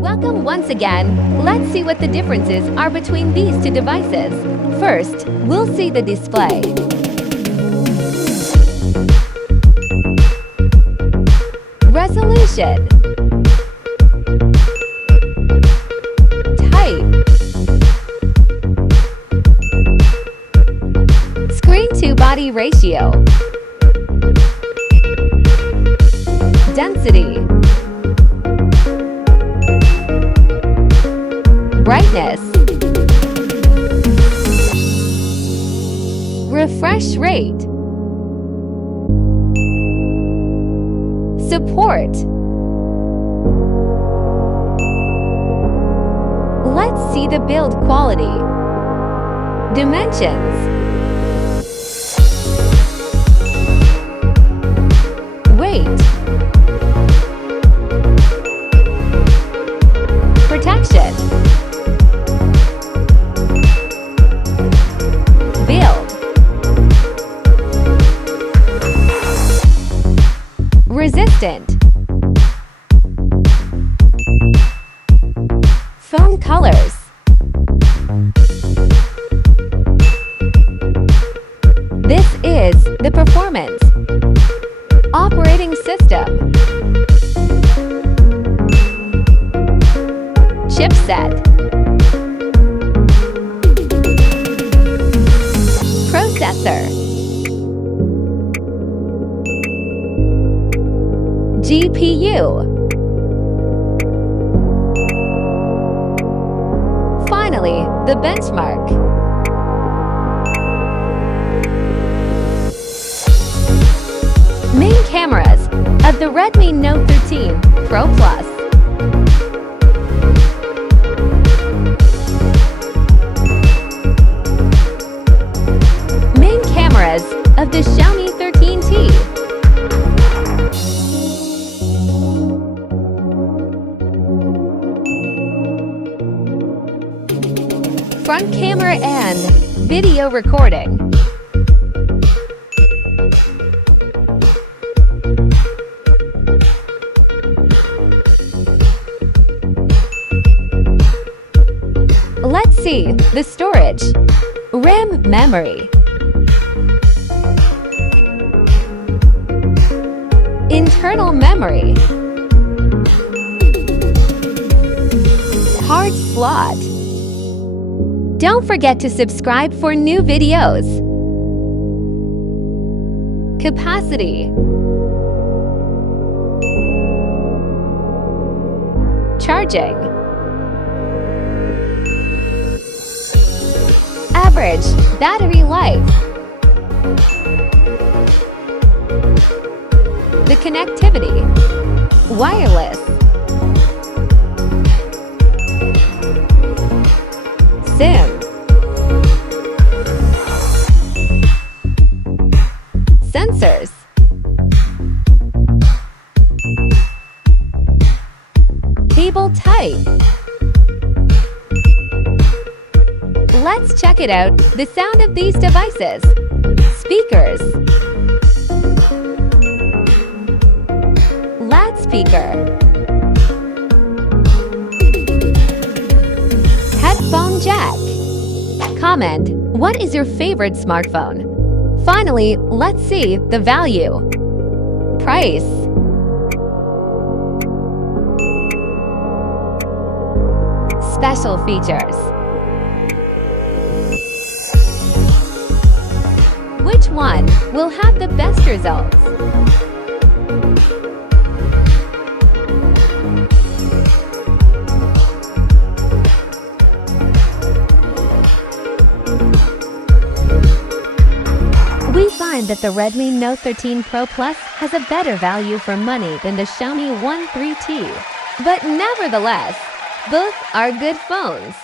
Welcome once again. Let's see what the differences are between these two devices. First, we'll see the display. Resolution. Type. Screen-to-body ratio. Density. Brightness. Refresh rate. Support. Let's see the build quality. Dimensions. Weight. Protection. Build. Resistant. Phone colors. This is the performance. Operating system. Chipset. Processor. GPU. Finally, the benchmark. Main cameras of the Redmi Note 13 Pro Plus. Main cameras of the Xiaomi 13T. Front camera and video recording. Let's see the storage. RAM memory. Internal memory. Hard slot. Don't forget to subscribe for new videos. Capacity. Charging. Average battery life. The connectivity. Wireless. SIM. Sensors. Cable type. Let's check it out, the sound of these devices. Speakers. Loudspeaker. Headphone jack. Comment, what is your favorite smartphone? Finally, let's see the value. Price. Special features. Which one will have the best results? We find that the Redmi Note 13 Pro Plus has a better value for money than the Xiaomi 13T. But nevertheless, both are good phones.